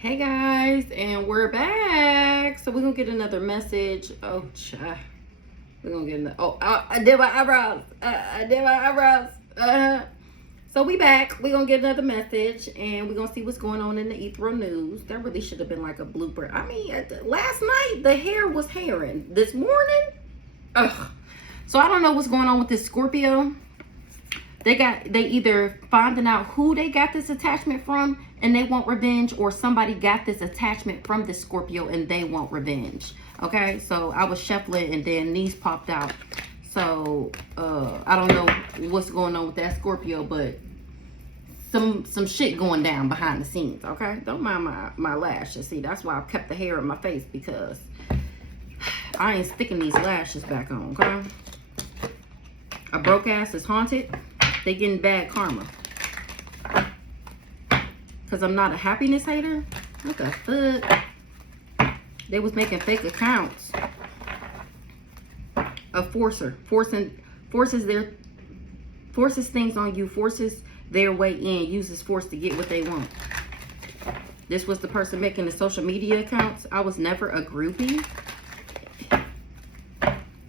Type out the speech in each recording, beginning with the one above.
Hey guys, and we're back. So we're gonna get another message. Oh, child. We're gonna get another. I did my eyebrows. I did my eyebrows. So we back. We're gonna get another message, and we're gonna see what's going on in the ethereal news. That really should have been like a blooper. I mean, last night the hair was hairing. This morning, ugh. So I don't know what's going on with this Scorpio. They either finding out who they got this attachment from and they want revenge, or somebody got this attachment from the Scorpio and they want revenge. Okay, so I was shuffling and then these popped out. So I don't know what's going on with that Scorpio, but some shit going down behind the scenes. Okay, don't mind my lashes. See, that's why I've kept the hair in my face, because I ain't sticking these lashes back on. Okay, a broke ass is haunted. They getting bad karma. Because I'm not a happiness hater? What the fuck? They was making fake accounts. A forcer. Forces things on you. Forces their way in. Uses force to get what they want. This was the person making the social media accounts. I was never a groupie.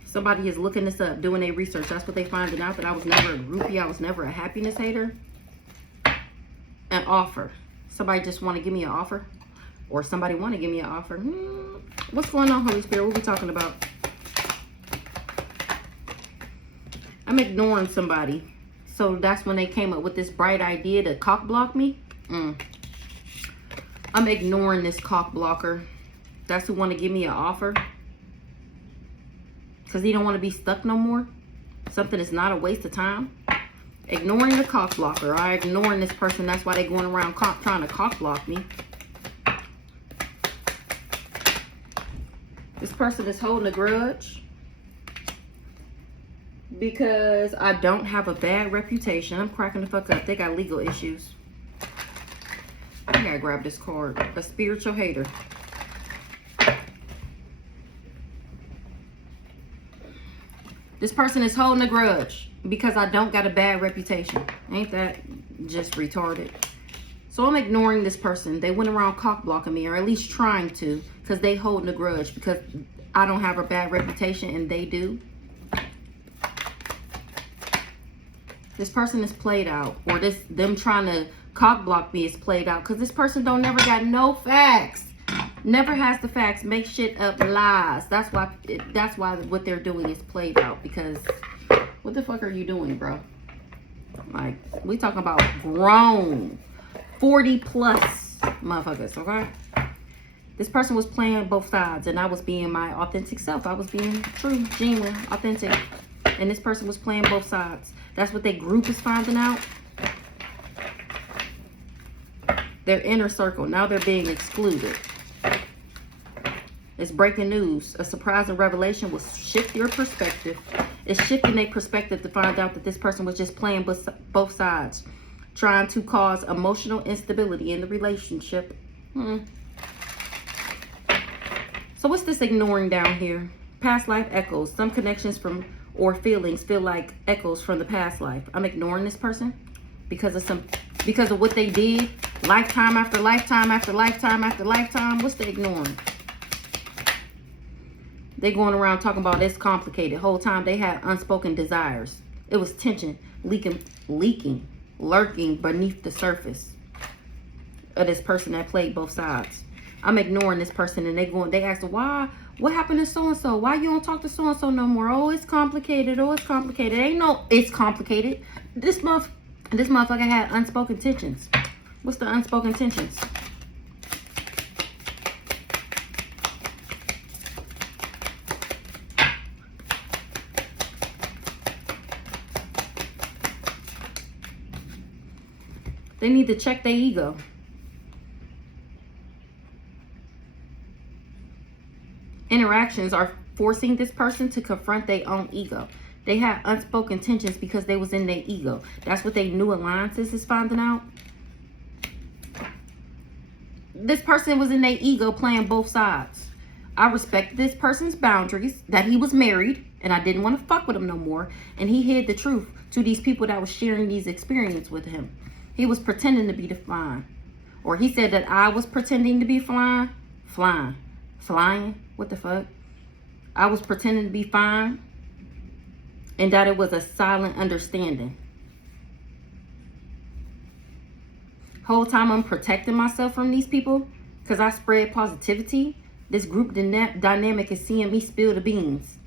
Somebody is looking this up, doing their research. That's what they finding out, that I was never a groupie. I was never a happiness hater. An offer. Somebody just want to give me an offer. Or somebody want to give me an offer. What's going on, Holy Spirit? What we talking about? I'm ignoring somebody. So that's when they came up with this bright idea to cock block me. I'm ignoring this cock blocker. That's who want to give me an offer. Because he don't want to be stuck no more. Something is not a waste of time. Ignoring the cock blocker. I ignoring this person. That's why they going around trying to cock block me. This person is holding a grudge. Because I don't have a bad reputation. I'm cracking the fuck up. They got legal issues. I gotta grab this card. A spiritual hater. This person is holding a grudge because I don't got a bad reputation. Ain't that just retarded? So I'm ignoring this person. They went around cock blocking me, or at least trying to, because they holding a grudge because I don't have a bad reputation and they do. This person is played out, or them trying to cock block me is played out, because this person don't never got no facts. Never has the facts. Make shit up, lies. That's why what they're doing is played out. Because what the fuck are you doing, bro? Like, we talking about grown 40 plus motherfuckers, okay? This person was playing both sides, and I was being my authentic self. I was being true, genuine, authentic. And this person was playing both sides. That's what their group is finding out. Their inner circle. Now they're being excluded. It's breaking news. A surprising revelation will shift your perspective. It's shifting their perspective to find out that this person was just playing both sides, trying to cause emotional instability in the relationship. So what's this ignoring down here? Past life echoes. Some connections from or feelings feel like echoes from the past life. I'm ignoring this person because of what they did, lifetime after lifetime after lifetime after lifetime. What's the ignoring? They going around talking about it's complicated. Whole time they had unspoken desires. It was tension leaking, lurking beneath the surface of this person that played both sides. I'm ignoring this person, and they ask, why? What happened to so-and-so? Why you don't talk to so-and-so no more? Oh, it's complicated. Oh, it's complicated. Ain't no, it's complicated. This motherfucker had unspoken tensions. What's the unspoken tensions? They need to check their ego. Interactions are forcing this person to confront their own ego. They have unspoken tensions because they was in their ego. That's what they new alliances is finding out. This person was in their ego playing both sides. I respect this person's boundaries, that he was married and I didn't want to fuck with him no more. And he hid the truth to these people that was sharing these experiences with him. He was pretending to be fine. Or he said that I was pretending to be flying. What the fuck? I was pretending to be fine. And that it was a silent understanding. Whole time I'm protecting myself from these people because I spread positivity. This group dynamic is seeing me spill the beans.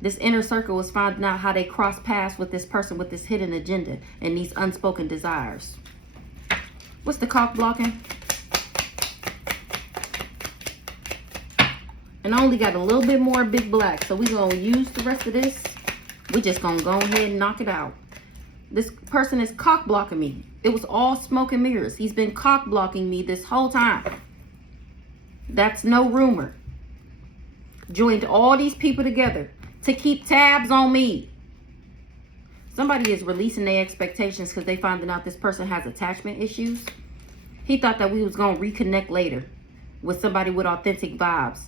This inner circle is finding out how they cross paths with this person with this hidden agenda and these unspoken desires. What's the cock blocking? And I only got a little bit more big black, so we're going to use the rest of this. We're just going to go ahead and knock it out. This person is cock blocking me. It was all smoke and mirrors. He's been cock blocking me this whole time. That's no rumor. Joined all these people together to keep tabs on me. Somebody is releasing their expectations because they finding out this person has attachment issues. He thought that we was going to reconnect later with somebody with authentic vibes.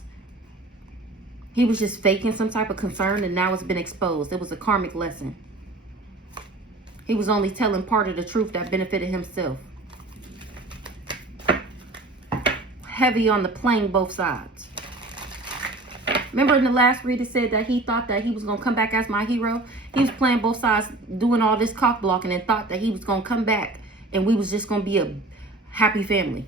He was just faking some type of concern, and now it's been exposed. It was a karmic lesson. He was only telling part of the truth that benefited himself. Heavy on the playing both sides. Remember in the last read it said that he thought that he was going to come back as my hero? He was playing both sides, doing all this cock blocking, and thought that he was going to come back and we was just going to be a happy family.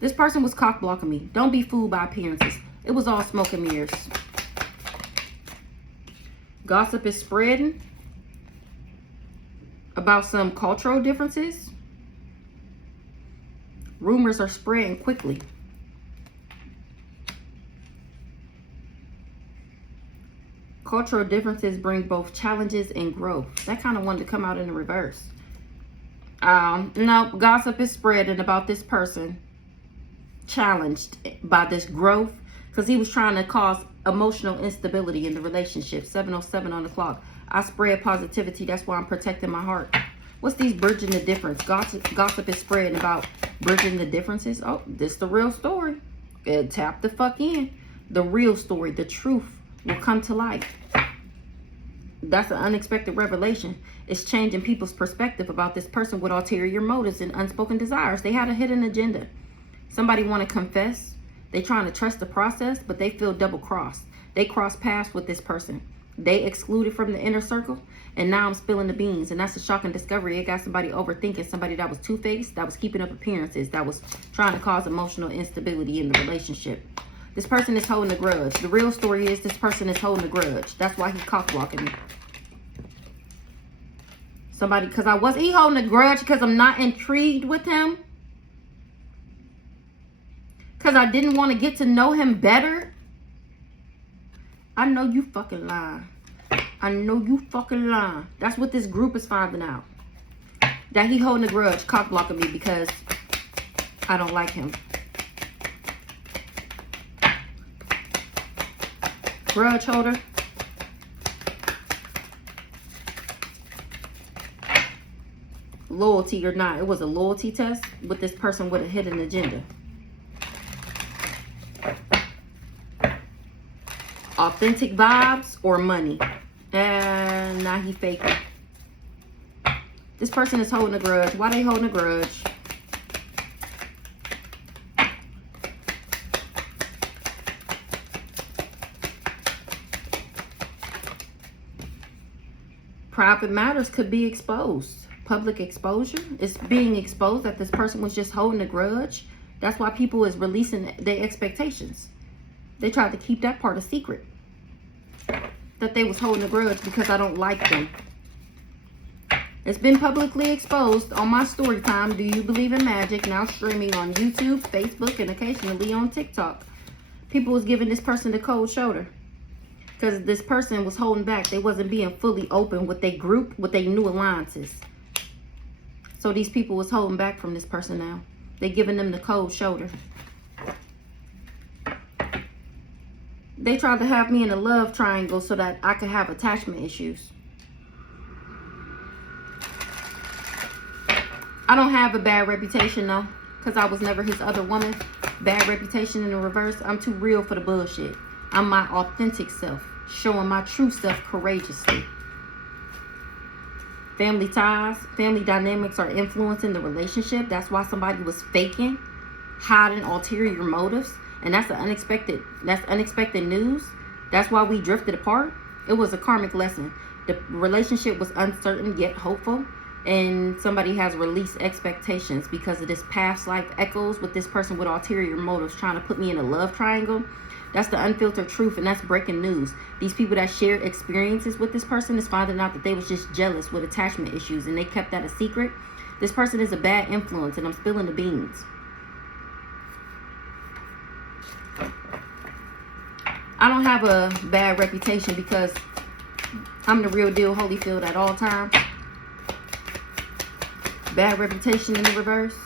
This person was cock blocking me. Don't be fooled by appearances. It was all smoke and mirrors. Gossip is spreading about some cultural differences. Rumors are spreading quickly. Cultural differences bring both challenges and growth. That kind of wanted to come out in the reverse. No, gossip is spreading about this person challenged by this growth because he was trying to cause emotional instability in the relationship. 7:07 on the clock. I spread positivity. That's why I'm protecting my heart. What's these bridging the difference? Gossip is spreading about bridging the differences. Oh, this the real story. Tap the fuck in. The real story, the truth will come to light. That's an unexpected revelation. It's changing people's perspective about this person with ulterior motives and unspoken desires. They had a hidden agenda. Somebody want to confess. They trying to trust the process, but they feel double crossed. They cross paths with this person. They excluded from the inner circle, and now I'm spilling the beans. And that's a shocking discovery. It got somebody overthinking, somebody that was two-faced, that was keeping up appearances, that was trying to cause emotional instability in the relationship. This person is holding a grudge. The real story is this person is holding a grudge. That's why he's cock blocking me. Somebody, because he holding a grudge because I'm not intrigued with him. Because I didn't want to get to know him better. I know you fucking lying. I know you fucking lying. That's what this group is finding out. That he holding a grudge, cock blocking me because I don't like him. Grudge holder. Loyalty or not. It was a loyalty test with this person with a hidden agenda. Authentic vibes or money. And now he faking. This person is holding a grudge. Why they holding a grudge? Private matters could be exposed. Public exposure is being exposed that this person was just holding a grudge. That's why people is releasing their expectations. They tried to keep that part a secret. That they was holding a grudge because I don't like them. It's been publicly exposed on my story time. Do you believe in magic? Now streaming on YouTube, Facebook, and occasionally on TikTok. People was giving this person the cold shoulder. Because this person was holding back. They wasn't being fully open with their group, with their new alliances. So these people was holding back from this person now. They giving them the cold shoulder. They tried to have me in a love triangle so that I could have attachment issues. I don't have a bad reputation though, because I was never his other woman. Bad reputation in the reverse. I'm too real for the bullshit. I'm my authentic self, showing my true self courageously. family ties, family dynamics are influencing the relationship. That's why somebody was faking, hiding ulterior motives. And that's unexpected news. That's why we drifted apart. It was a karmic lesson. The relationship was uncertain yet hopeful. And somebody has released expectations because of this past life echoes with this person with ulterior motives trying to put me in a love triangle. That's the unfiltered truth, and that's breaking news. These people that shared experiences with this person is finding out that they was just jealous with attachment issues, and they kept that a secret. This person is a bad influence, and I'm spilling the beans. I don't have a bad reputation because I'm the real deal Holyfield at all times. Bad reputation in the reverse.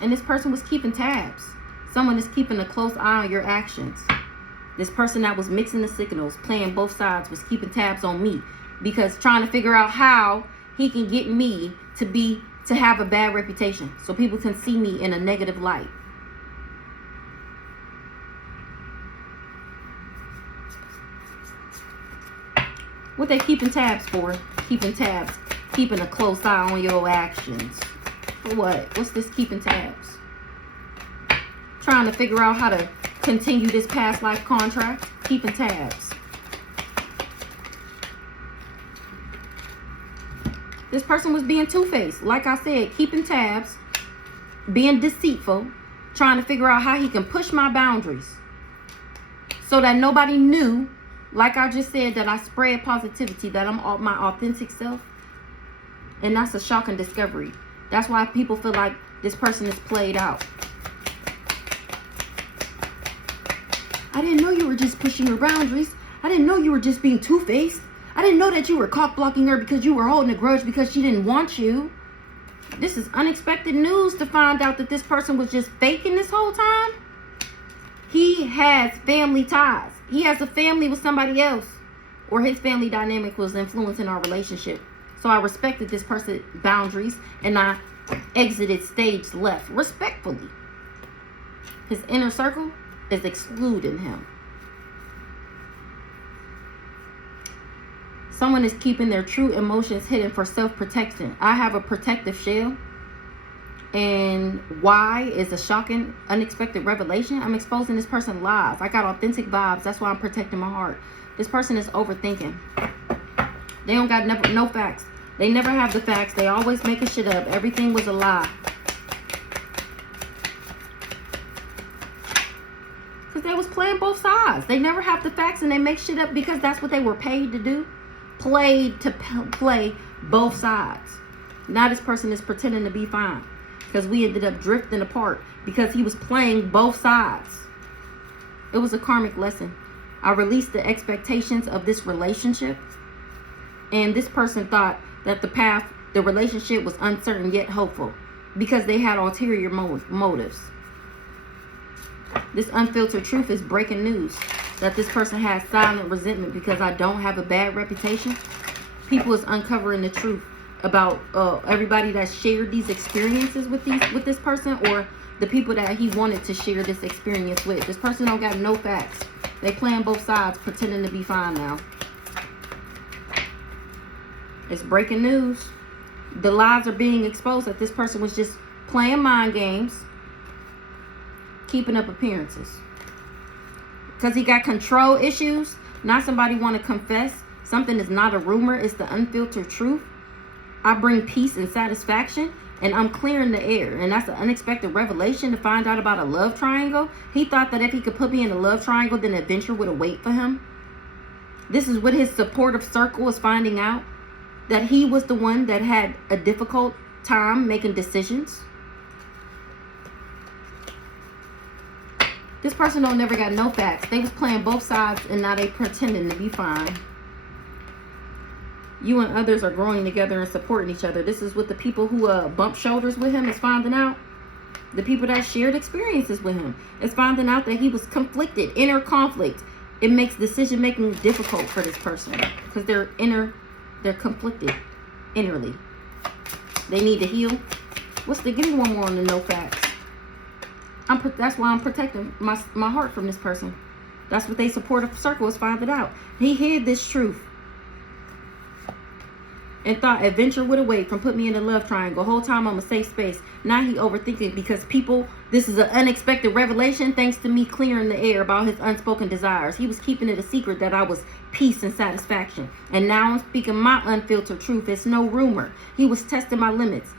And this person was keeping tabs. Someone is keeping a close eye on your actions. This person that was mixing the signals, playing both sides, was keeping tabs on me because trying to figure out how he can get me to have a bad reputation so people can see me in a negative light. What they keeping tabs for? Keeping tabs. Keeping a close eye on your actions. For what? What's this keeping tabs? Trying to figure out how to continue this past life contract. Keeping tabs. This person was being two-faced. Like I said, keeping tabs. Being deceitful. Trying to figure out how he can push my boundaries. So that nobody knew, like I just said, that I spread positivity, that I'm my authentic self. And that's a shocking discovery. That's why people feel like this person is played out. I didn't know you were just pushing her boundaries. I didn't know you were just being two-faced. I didn't know that you were cock-blocking her because you were holding a grudge because she didn't want you. This is unexpected news to find out that this person was just faking this whole time. He has family ties. He has a family with somebody else. Or his family dynamic was influencing our relationship. So I respected this person's boundaries and I exited stage left respectfully. His inner circle is excluding him. Someone is keeping their true emotions hidden for self-protection. I have a protective shell. And why is a shocking, unexpected revelation? I'm exposing this person's lies. I got authentic vibes. That's why I'm protecting my heart. This person is overthinking. They don't got no facts. They never have the facts. They always making shit up. Everything was a lie. Because they was playing both sides. They never have the facts and they make shit up because that's what they were paid to do. Play both sides. Now this person is pretending to be fine. Because we ended up drifting apart. Because he was playing both sides. It was a karmic lesson. I released the expectations of this relationship. And this person thought that the relationship was uncertain yet hopeful. Because they had ulterior motives. This unfiltered truth is breaking news. That this person has silent resentment because I don't have a bad reputation. People is uncovering the truth about everybody that shared these experiences with this person, or the people that he wanted to share this experience with. This person don't got no facts. They playing both sides, pretending to be fine now. It's breaking news. The lies are being exposed that this person was just playing mind games, keeping up appearances. Because he got control issues. Not somebody want to confess. Something is not a rumor. It's the unfiltered truth. I bring peace and satisfaction. And I'm clearing the air. And that's an unexpected revelation to find out about a love triangle. He thought that if he could put me in a love triangle, then adventure would await for him. This is what his supportive circle is finding out. That he was the one that had a difficult time making decisions. This person don't never got no facts. They was playing both sides and now they pretending to be fine. You and others are growing together and supporting each other. This is what the people who bumped shoulders with him is finding out. The people that shared experiences with him is finding out that he was conflicted, inner conflict. It makes decision making difficult for this person because they're conflicted innerly. They need to heal. Give me one more on the no facts. That's why I'm protecting my heart from this person. That's what they supportive circle is finding out. He hid this truth. and thought adventure would await from put me in a love triangle. Whole time I'm a safe space. Now he overthinking because people, this is an unexpected revelation thanks to me clearing the air about his unspoken desires. He was keeping it a secret that I was peace and satisfaction. And now I'm speaking my unfiltered truth. It's no rumor. He was testing my limits,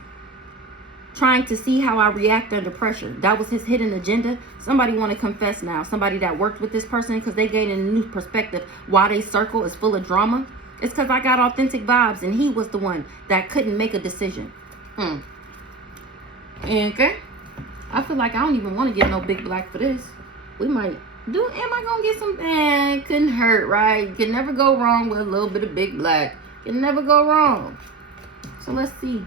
trying to see how I react under pressure. That was his hidden agenda. Somebody want to confess now. Somebody that worked with this person because they gained a new perspective. Why they circle is full of drama. It's because I got authentic vibes and he was the one that couldn't make a decision. Okay. I feel like I don't even want to get no big black for this. We might do. Am I going to get some? It couldn't hurt, right? You can never go wrong with a little bit of big black. You can never go wrong. So let's see.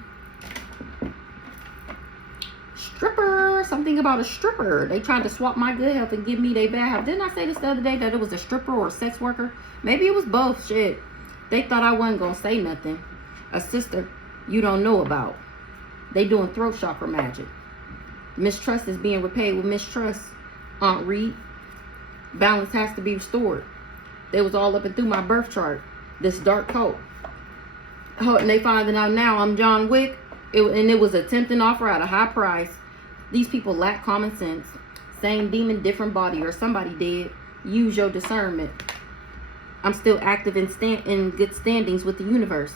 Stripper. Something about a stripper. They tried to swap my good health and give me their bad health. Didn't I say this the other day that it was a stripper or a sex worker? Maybe it was both. Shit. They thought I wasn't going to say nothing. A sister you don't know about. They doing throat chakra magic. Mistrust is being repaid with mistrust. Aunt Reed. Balance has to be restored. They was all up and through my birth chart. This dark coat. Oh, and they finding out now I'm John Wick. And it was a tempting offer at a high price. These people lack common sense. Same demon, different body, or somebody dead. Use your discernment. I'm still active in good standings with the universe.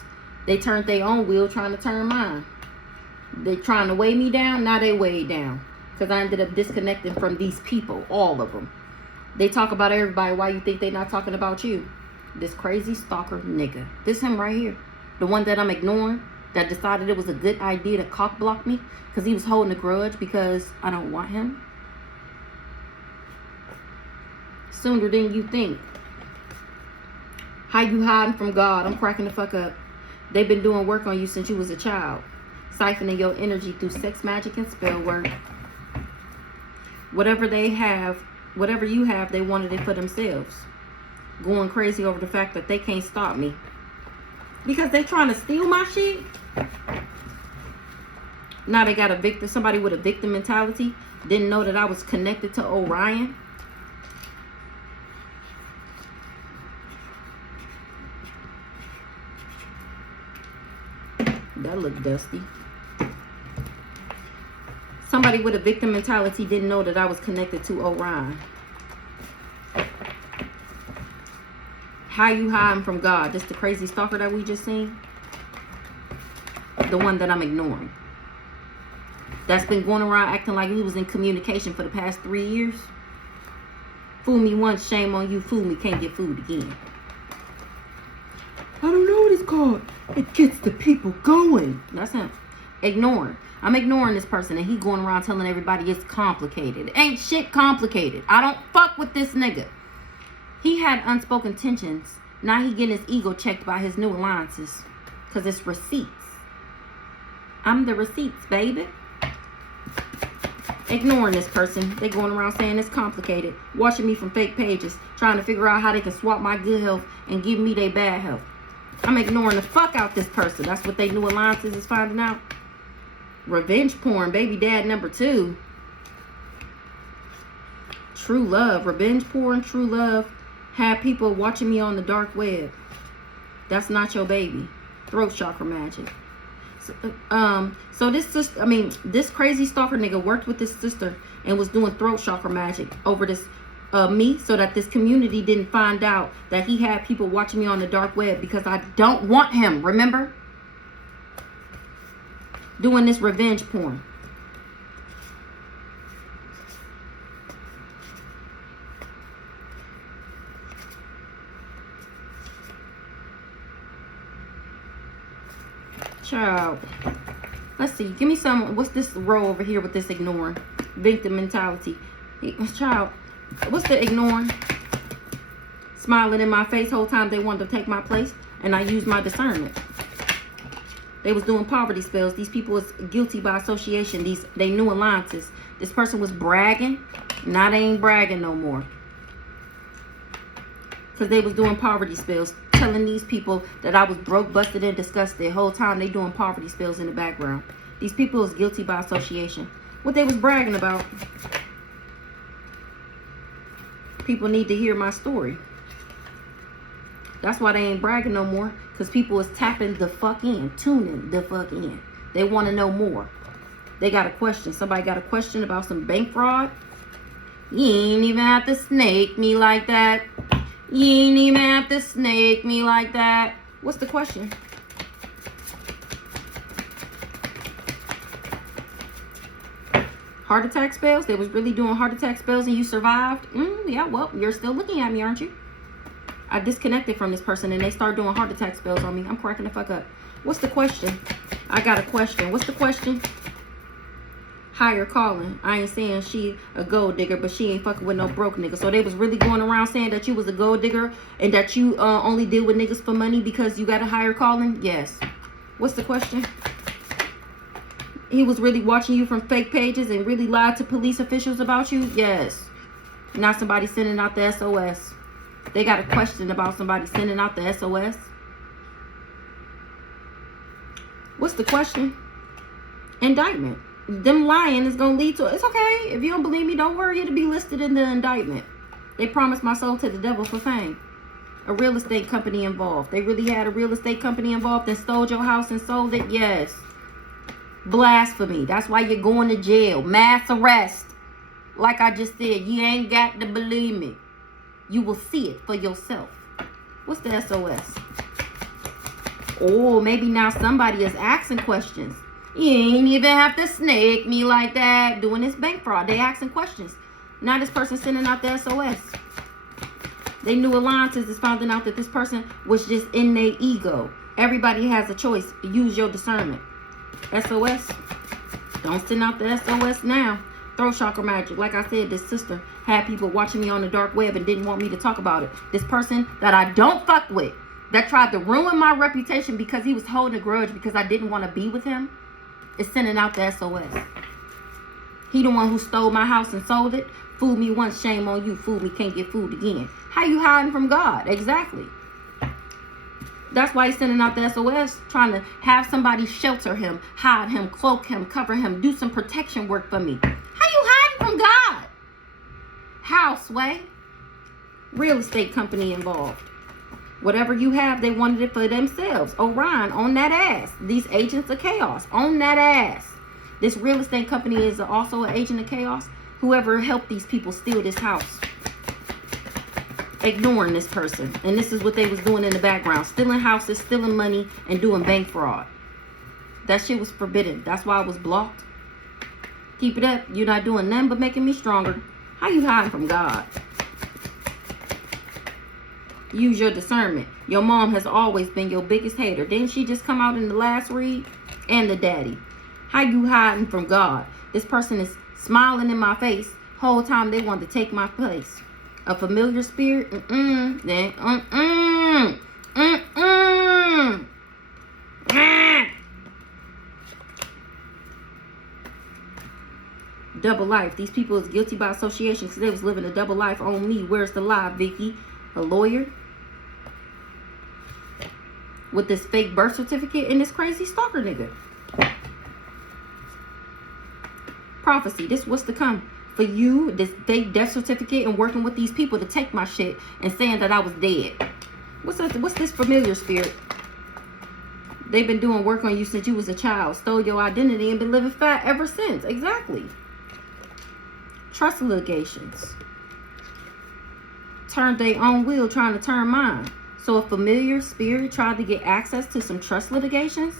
They turned their own wheel trying to turn mine. They trying to weigh me down. Now they weigh down. Because I ended up disconnecting from these people. All of them. They talk about everybody. Why you think they not talking about you? This crazy stalker nigga. This him right here. The one that I'm ignoring. That decided it was a good idea to cock block me. Because he was holding a grudge because I don't want him. Sooner than you think. How you hiding from God? I'm cracking the fuck up. They've been doing work on you since you was a child. Siphoning your energy through sex magic and spell work. Whatever they have, whatever you have, they wanted it for themselves. Going crazy over the fact that they can't stop me. Because they trying to steal my shit. Now they got a victim, somebody with a victim mentality. Didn't know that I was connected to Orion. That looked dusty. Somebody with a victim mentality didn't know that I was connected to Orion. How you hiding from God? This the crazy stalker that we just seen? The one that I'm ignoring. That's been going around acting like we was in communication for the past 3 years. Fool me once, shame on you. Fool me, can't get fooled again. I don't know what it's called. It gets the people going. That's him. Ignoring. I'm ignoring this person and he going around telling everybody it's complicated. It ain't shit complicated. I don't fuck with this nigga. He had unspoken tensions. Now he getting his ego checked by his new alliances. Because it's receipts. I'm the receipts, baby. Ignoring this person. They going around saying it's complicated. Watching me from fake pages. Trying to figure out how they can swap my good health and give me their bad health. I'm ignoring the fuck out this person. That's what they new alliances is finding out. Revenge porn. Baby dad number 2. True love. Revenge porn. True love. Have people watching me on the dark web. That's not your baby. Throat chakra magic. So this sister, this crazy stalker nigga worked with this sister and was doing throat chakra magic over this me, so that this community didn't find out that he had people watching me on the dark web because I don't want him. Remember? Doing this revenge porn. Child. Let's see. Give me some. What's this row over here with this ignoring? Victim mentality. Child. What's the ignoring? Smiling in my face whole time they wanted to take my place. And I used my discernment. They was doing poverty spells. These people was guilty by association. They knew alliances. This person was bragging. Now they ain't bragging no more. Because they was doing poverty spells. Telling these people that I was broke, busted, and disgusted. The whole time they doing poverty spells in the background. These people was guilty by association. What they was bragging about. People need to hear my story. That's why they ain't bragging no more. Because people is tapping the fuck in, tuning the fuck in. They want to know more. They got a question. Somebody got a question about some bank fraud. You ain't even have to snake me like that. You ain't even have to snake me like that. What's the question? Heart attack spells? They was really doing heart attack spells and you survived? Yeah, well, you're still looking at me, aren't you? I disconnected from this person and they start doing heart attack spells on me. I'm cracking the fuck up. What's the question? I got a question. What's the question? Higher calling. I ain't saying she a gold digger, but she ain't fucking with no broke nigga. So they was really going around saying that you was a gold digger and that you only deal with niggas for money because you got a higher calling? Yes. What's the question? He was really watching you from fake pages and really lied to police officials about you? Yes. Not somebody sending out the SOS. They got a question about somebody sending out the SOS. What's the question? Indictment. Them lying is going to lead to... It's okay. If you don't believe me, don't worry. It'll be listed in the indictment. They promised my soul to the devil for fame. A real estate company involved. They really had a real estate company involved that stole your house and sold it? Yes. Blasphemy. That's why you're going to jail. Mass arrest. Like I just said, you ain't got to believe me. You will see it for yourself. What's the SOS? Oh, maybe now somebody is asking questions. You ain't even have to snake me like that. Doing this bank fraud. They asking questions. Now this person sending out the SOS. They knew alliances is finding out that this person was just in their ego. Everybody has a choice. Use your discernment. SOS. Don't send out the SOS now. Throat chakra magic. Like I said, this sister had people watching me on the dark web and didn't want me to talk about it. This person that I don't fuck with, that tried to ruin my reputation because he was holding a grudge because I didn't want to be with him, is sending out the SOS. He the one who stole my house and sold it. Fooled me once, shame on you. Fooled me, can't get fooled again. How you hiding from God? Exactly. That's why he's sending out the SOS, trying to have somebody shelter him, hide him, cloak him, cover him, do some protection work for me. How you hiding from God? How, Sway? Real estate company involved. Whatever you have, they wanted it for themselves. Orion, on that ass. These agents of chaos, on that ass. This real estate company is also an agent of chaos. Whoever helped these people steal this house. Ignoring this person. And this is what they was doing in the background. Stealing houses, stealing money, and doing bank fraud. That shit was forbidden. That's why I was blocked. Keep it up. You're not doing nothing but making me stronger. How you hiding from God? Use your discernment. Your mom has always been your biggest hater. Didn't she just come out in the last read? And the daddy. How you hiding from God? This person is smiling in my face. Whole time they want to take my place. A familiar spirit? Double life. These people is guilty by association because they was living a double life on me. Where's the lie, Vicky? A lawyer? With this fake birth certificate and this crazy stalker nigga. Prophecy. This what's to come. For you, this fake death certificate and working with these people to take my shit and saying that I was dead. What's this familiar spirit? They've been doing work on you since you was a child. Stole your identity and been living fat ever since. Exactly. Trust litigations. Turned their own wheel trying to turn mine. So a familiar spirit tried to get access to some trust litigations.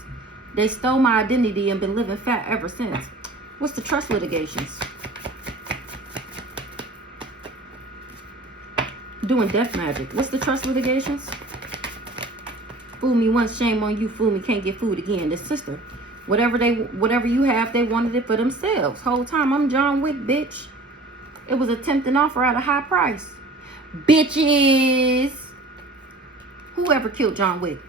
They stole my identity and been living fat ever since. What's the trust litigations? Doing death magic. What's the trust litigations? Fool me once, shame on you. Fool me, can't get fooled again. This sister, whatever you have, they wanted it for themselves. Whole time I'm John Wick, bitch. It was a tempting offer at a high price. Bitches. Whoever killed John Wick?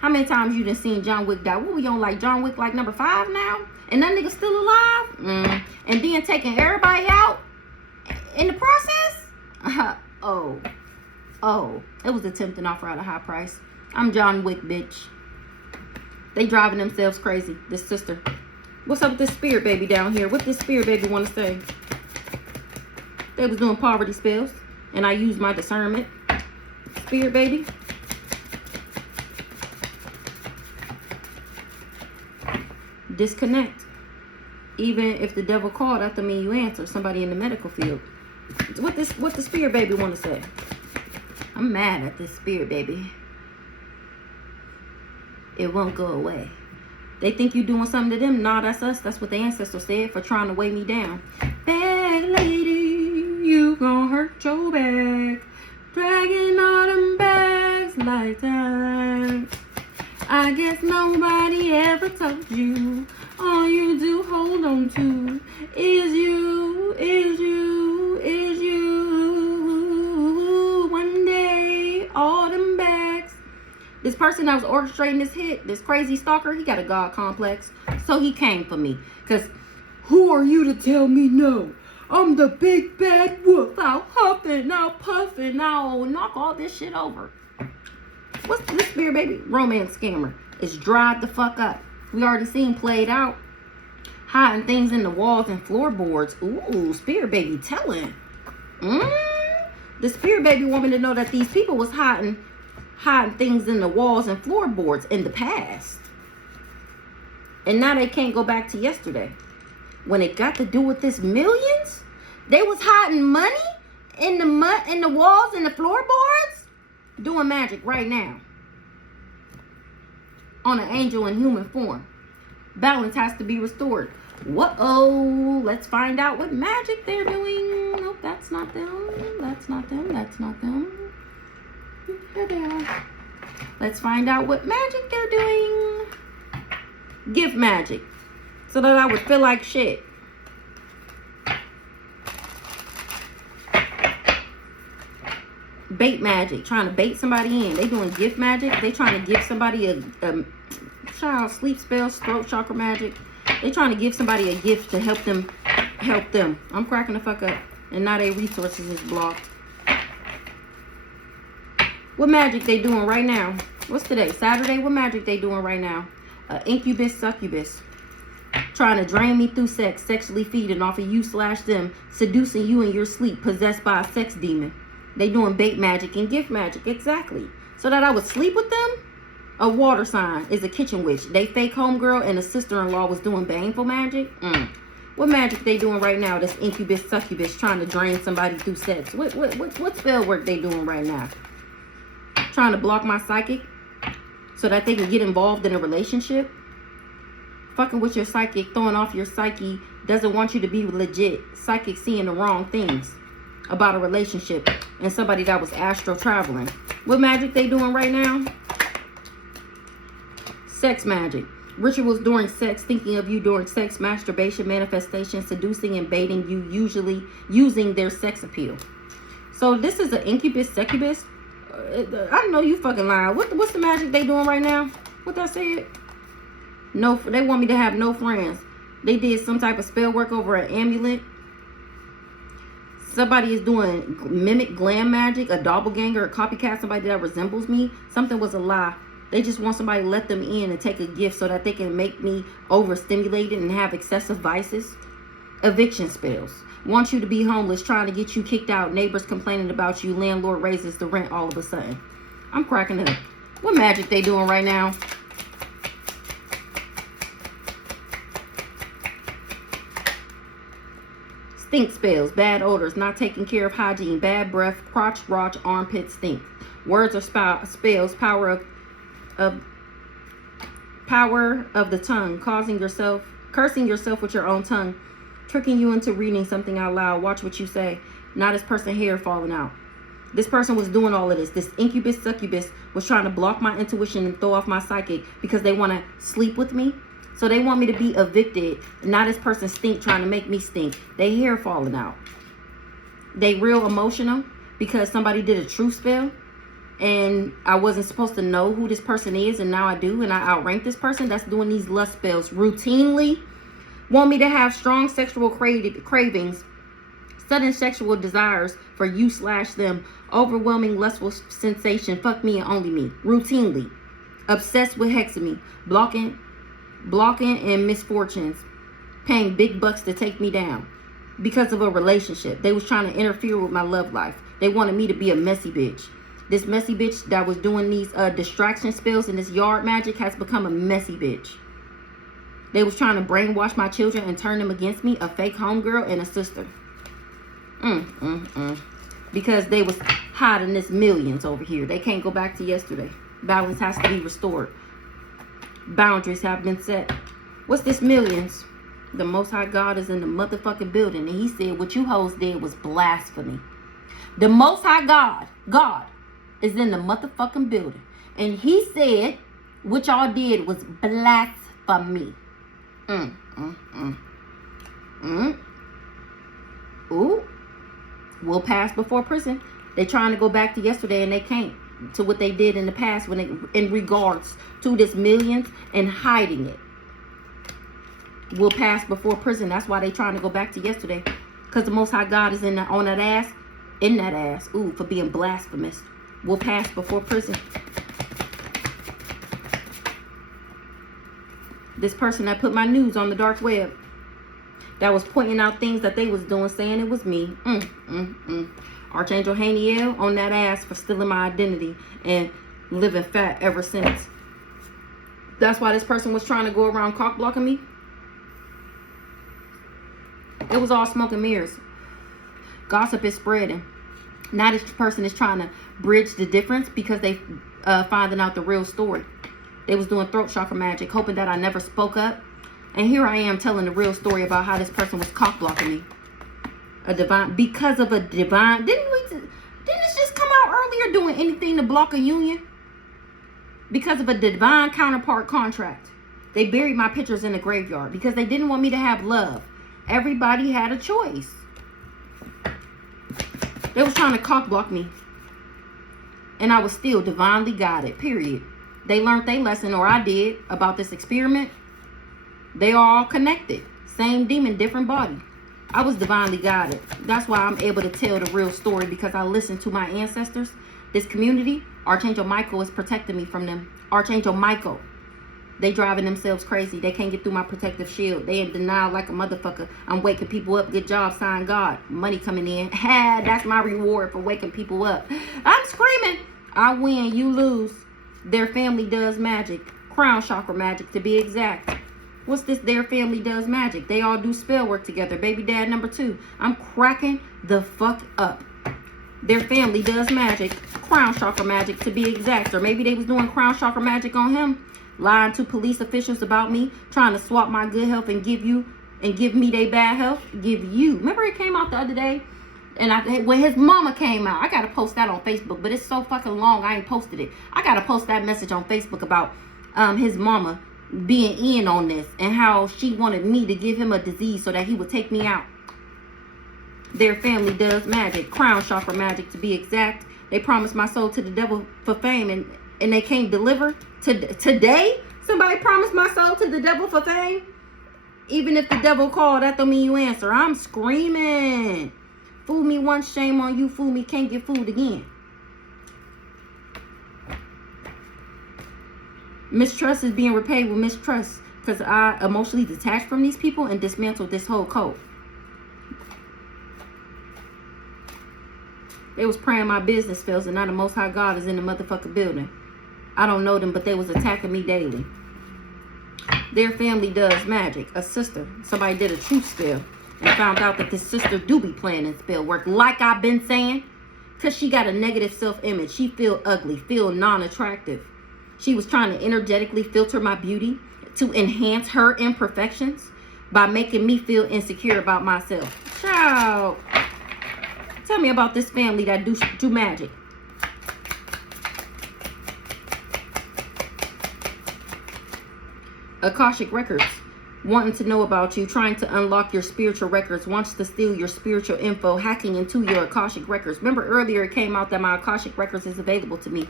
How many times you done seen John Wick die? What we on, like John Wick like number 5 now? And that nigga still alive? And then taking everybody out in the process? Oh, it was a tempting offer at a high price. I'm John Wick, bitch. They driving themselves crazy. This sister. What's up with this spirit baby down here? What this spirit baby want to say? They was doing poverty spells, and I used my discernment. Spirit baby. disconnect. Even if the devil called, that doesn't mean you answer. Somebody in the medical field. What the spirit baby want to say? I'm mad at this spirit baby. It won't go away. They think you doing something to them. Nah, that's us. That's what the ancestors said for trying to weigh me down. Bad lady, you gon' hurt your back. Dragging all them bags like that. I guess nobody ever told you. All you do hold on to is you, is you, is you. One day, all them bags. This person that was orchestrating this hit, this crazy stalker, he got a God complex. So he came for me. Because who are you to tell me no? I'm the big bad wolf, out huffing, out puffing, I'll knock all this shit over. What's this spirit baby? Romance scammer. It's dried the fuck up. We already seen played out. Hiding things in the walls and floorboards. Ooh, spirit baby telling. The spirit baby want me to know that these people was hiding things in the walls and floorboards in the past. And now they can't go back to yesterday. When it got to do with this millions, they was hiding money in the walls and the floorboards, doing magic right now on an angel in human form. Balance has to be restored. Whoa, let's find out what magic they're doing. Nope, that's not them. That's not them. That's not them. Here they are. Let's find out what magic they're doing. Gift magic. So that I would feel like shit. Bait magic. Trying to bait somebody in. They doing gift magic. They trying to give somebody a child sleep spells, throat chakra magic. They trying to give somebody a gift to help them. I'm cracking the fuck up. And now their resources is blocked. What magic they doing right now? What's today? Saturday? What magic they doing right now? Incubus, succubus. Trying to drain me through sex, sexually feeding off of you/them, seducing you in your sleep, possessed by a sex demon. They doing bait magic and gift magic, exactly. So that I would sleep with them? A water sign is a kitchen witch. They fake homegirl and a sister-in-law was doing baneful magic. What magic they doing right now? This incubus, succubus trying to drain somebody through sex. What spell work they doing right now? Trying to block my psychic so that they can get involved in a relationship. Fucking with your psychic, throwing off your psyche, doesn't want you to be legit. Psychic seeing the wrong things about a relationship and somebody that was astral traveling. What magic they doing right now? Sex magic. Rituals during sex, thinking of you during sex, masturbation, manifestation, seducing and baiting you, usually using their sex appeal. So this is an incubus, succubus. I know you fucking lying. What's the magic they doing right now? What that said? No, they want me to have no friends. They did some type of spell work over an amulet. Somebody is doing mimic glam magic, a doppelganger, a copycat, somebody that resembles me. Something was a lie. They just want somebody to let them in and take a gift so that they can make me overstimulated and have excessive vices. Eviction spells. Want you to be homeless, trying to get you kicked out. Neighbors complaining about you. Landlord raises the rent all of a sudden. I'm cracking up. What magic they doing right now? Stink spells, bad odors, not taking care of hygiene, bad breath, crotch, rotch, armpit stink. Words are spells, power of the tongue, cursing yourself with your own tongue, tricking you into reading something out loud. Watch what you say. Now this person hair falling out. This person was doing all of this. This incubus, succubus was trying to block my intuition and throw off my psychic because they want to sleep with me. So they want me to be evicted. Now this person stink, trying to make me stink. They hair falling out. They real emotional because somebody did a truth spell. And I wasn't supposed to know who this person is. And now I do. And I outrank this person that's doing these lust spells routinely. Want me to have strong sexual cravings. Sudden sexual desires for you/them. Overwhelming lustful sensation. Fuck me and only me. Routinely. Obsessed with hexing, blocking and misfortunes, paying big bucks to take me down because of a relationship. They was trying to interfere with my love life. They wanted me to be a messy bitch. This messy bitch that was doing these distraction spells and this yard magic has become a messy bitch. They was trying to brainwash my children and turn them against me, a fake homegirl and a sister. Because they was hiding this millions over here. They can't go back to yesterday. Balance has to be restored. Boundaries have been set. What's this millions? The Most High God is in the motherfucking building. And he said what you hoes did was blasphemy. The Most High God is in the motherfucking building. And he said what y'all did was blasphemy. Ooh. Will pass before prison. They trying to go back to yesterday and they can't. To what they did in the past when in regards to this millions and hiding it. Will pass before prison. That's why they trying to go back to yesterday. Because the Most High God is on that ass. In that ass. Ooh, for being blasphemous. Will pass before prison. This person that put my news on the dark web. That was pointing out things that they was doing, saying it was me. Archangel Haniel on that ass for stealing my identity and living fat ever since. That's why this person was trying to go around cock blocking me. It was all smoke and mirrors. Gossip is spreading. Now this person is trying to bridge the difference because they finding out the real story. They was doing throat chakra magic, hoping that I never spoke up. And here I am telling the real story about how this person was cock blocking me. Because of a divine. Didn't this just come out earlier doing anything to block a union? Because of a divine counterpart contract. They buried my pictures in the graveyard because they didn't want me to have love. Everybody had a choice. They was trying to cock block me. And I was still divinely guided, period. They learned their lesson, or I did, about this experiment. They are all connected. Same demon, different body. I was divinely guided. That's why I'm able to tell the real story, because I listened to my ancestors. This community, Archangel Michael is protecting me from them. Archangel Michael. They driving themselves crazy. They can't get through my protective shield. They in denial like a motherfucker. I'm waking people up. Good job, sign God. Money coming in. Ha, that's my reward for waking people up. I'm screaming. I win, you lose. Their family does magic. Crown chakra magic, to be exact. What's this? Their family does magic. They all do spell work together. Baby dad number 2. I'm cracking the fuck up. Their family does magic. Crown chakra magic, to be exact. Or maybe they was doing crown chakra magic on him. Lying to police officials about me. Trying to swap my good health and give me their bad health. Give you. Remember it came out the other day? And when his mama came out, I gotta post that on Facebook, but it's so fucking long, I ain't posted it. I gotta post that message on Facebook about his mama being in on this and how she wanted me to give him a disease so that he would take me out. Their family does magic, crown chakra magic, to be exact. They promised my soul to the devil for fame, and they can't deliver. Today, somebody promised my soul to the devil for fame. Even if the devil called, that don't mean you answer. I'm screaming. Fool me once, shame on you. Fool me, can't get fooled again. Mistrust is being repaid with mistrust, because I emotionally detached from these people and dismantled this whole code. They was praying my business fails, and now the Most High God is in the motherfucking building. I don't know them, but they was attacking me daily. Their family does magic. A sister, somebody did a truth spell and found out that this sister do be playing in spell work, like I've been saying, because she got a negative self-image. She feel ugly, feel non-attractive. She was trying to energetically filter my beauty to enhance her imperfections by making me feel insecure about myself. Child, tell me about this family that do magic. Akashic Records, wanting to know about you, trying to unlock your spiritual records, wants to steal your spiritual info, hacking into your Akashic Records. Remember earlier it came out that my Akashic Records is available to me.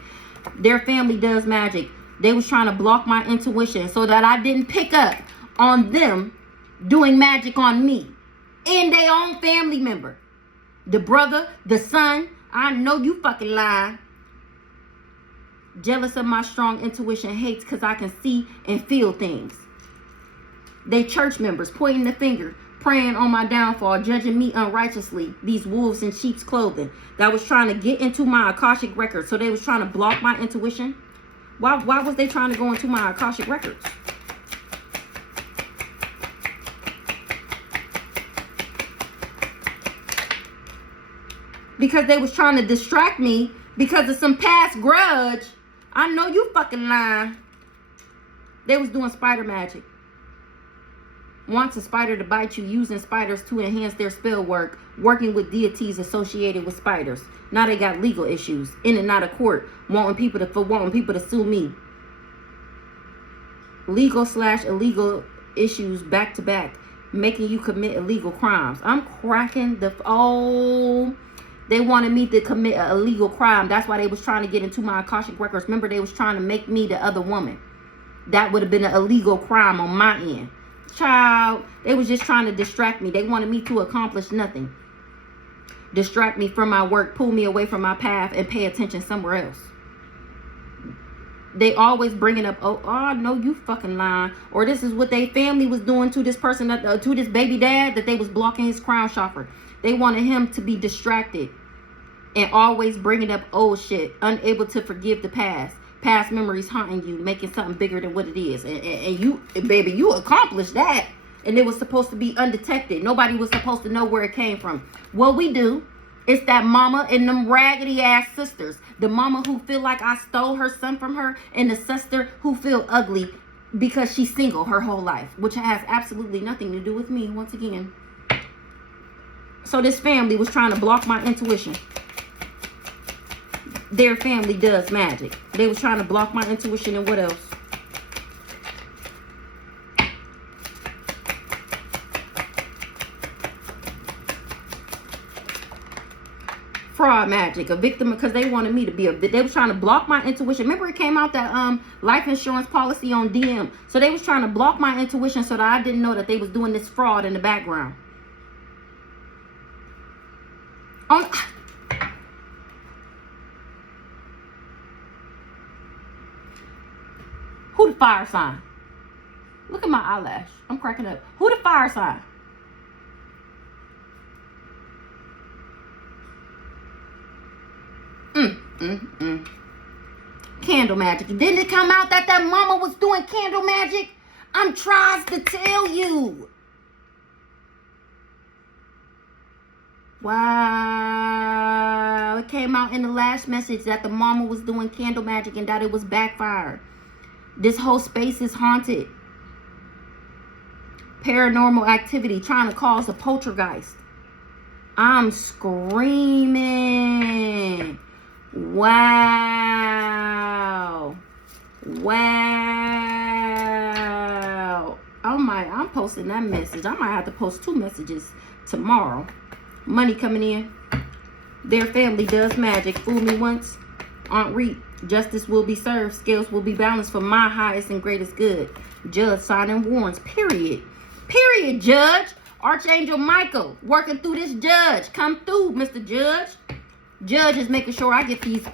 Their family does magic. They was trying to block my intuition so that I didn't pick up on them doing magic on me and their own family member. The brother, the son, I know you fucking lie. Jealous of my strong intuition, hates because I can see and feel things. They church members pointing the finger, praying on my downfall, judging me unrighteously. These wolves in sheep's clothing that was trying to get into my Akashic records. So they was trying to block my intuition. Why was they trying to go into my Akashic records? because they was trying to distract me because of some past grudge. I know you fucking lying. They was doing spider magic. Wants a spider to bite you, using spiders to enhance their spell work, working with deities associated with spiders. Now they got legal issues in and out of court, wanting people to sue me. Legal/illegal issues back to back, making you commit illegal crimes. I'm cracking the they wanted me to commit an illegal crime. That's why they was trying to get into my Akashic records. Remember, they was trying to make me the other woman. That would have been an illegal crime on my end. Child, they was just trying to distract me. They wanted me to accomplish nothing. Distract me from my work, pull me away from my path, and pay attention somewhere else. They always bringing up, oh no, you fucking lying. Or this is what they family was doing to this person, to this baby dad, that they was blocking his crown chakra. They wanted him to be distracted and always bringing up old shit, unable to forgive the past. Past memories haunting you, making something bigger than what it is. And you, baby, you accomplished that. And it was supposed to be undetected. Nobody was supposed to know where it came from. What we do, it's that mama and them raggedy ass sisters. The mama who feel like I stole her son from her, and the sister who feel ugly because she's single her whole life, which has absolutely nothing to do with me, once again. So this family was trying to block my intuition. Their family does magic. They was trying to block my intuition, and what else? Fraud magic, a victim, because they wanted me to be they was trying to block my intuition. Remember, it came out that life insurance policy on DM. So they was trying to block my intuition so that I didn't know that they was doing this fraud in the background. Who the fire sign? Look at my eyelash. I'm cracking up. Who the fire sign? Candle magic. Didn't it come out that mama was doing candle magic? I'm trying to tell you. Wow. It came out in the last message that the mama was doing candle magic and that it was backfired. This whole space is haunted. Paranormal activity, trying to cause a poltergeist. I'm screaming. Wow. Wow. I'm posting that message. I might have to post 2 messages tomorrow. Money coming in. Their family does magic. Fool me once, Aunt Reap. Justice will be served. Scales will be balanced for my highest and greatest good. Judge signing warrants. Period. Period, Judge. Archangel Michael working through this judge. Come through, Mr. Judge. Judge is making sure I get these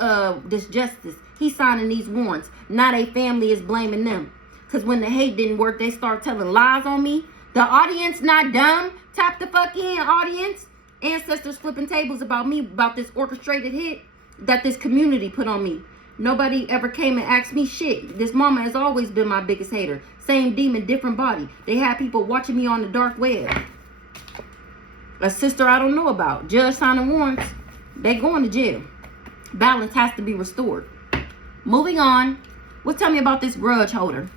this justice. He's signing these warrants. Now they family is blaming them. Because when the hate didn't work, they start telling lies on me. The audience not dumb. Tap the fuck in, audience. Ancestors flipping tables about me, about this orchestrated hit that this community put on me. Nobody ever came and asked me shit. This mama has always been my biggest hater. Same demon, different body. They had people watching me on the dark web. A sister I don't know about. Judge signing warrants. They going to jail. Balance has to be restored. Moving on. Well, tell me about this grudge holder.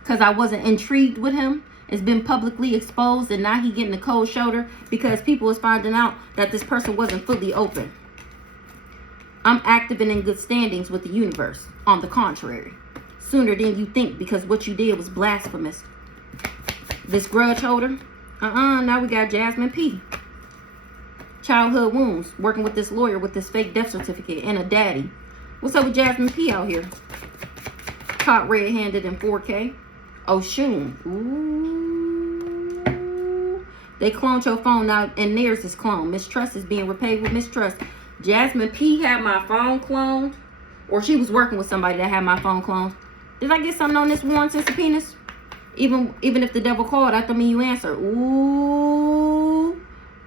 Because I wasn't intrigued with him. It's been publicly exposed, and now he getting the cold shoulder because people is finding out that this person wasn't fully open. I'm active and in good standings with the universe. On the contrary, sooner than you think, because what you did was blasphemous. This grudge holder, now we got Jasmine P. Childhood wounds, working with this lawyer with this fake death certificate, and a daddy. What's up with Jasmine P out here? Caught red-handed in 4K. Oshun. Ooh. They cloned your phone now, and theirs is cloned. Mistrust is being repaid with mistrust. Jasmine P had my phone cloned, or she was working with somebody that had my phone cloned. Did I get something on this warrants and subpoenas? Even if the devil called, that don't mean you answer. Ooh,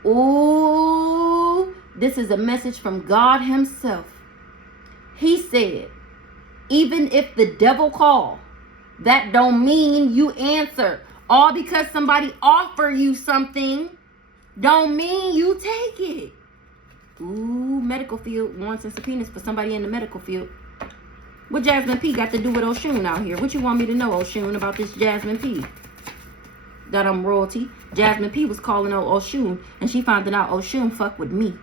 ooh. This is a message from God himself. He said, even if the devil called, that don't mean you answer. All because somebody offer you something don't mean you take it. Ooh, medical field warrants and subpoenas for somebody in the medical field. What Jasmine P got to do with Oshun out here? What you want me to know, Oshun, about this Jasmine P? That I'm royalty. Jasmine P was calling out Oshun, and she finding out Oshun fuck with me.